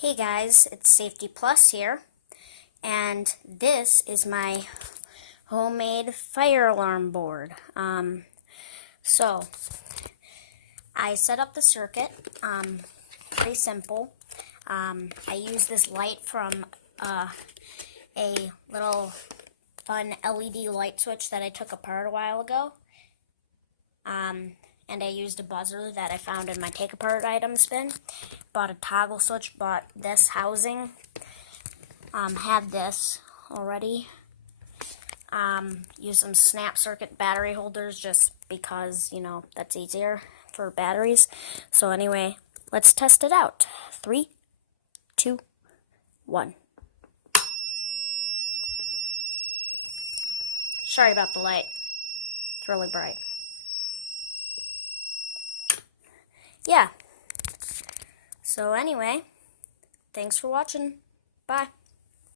Hey guys, it's Safety Plus here, and this is my homemade fire alarm board. So I set up the circuit, pretty simple. I use this light from a little fun LED light switch that I took apart a while ago. And I used a buzzer that I found in my take apart items bin. Bought a toggle switch, bought this housing. Had this already. Use some snap circuit battery holders just because, that's easier for batteries. So anyway, let's test it out. 3, 2, 1. Sorry about the light. It's really bright. Yeah. So anyway, thanks for watching. Bye.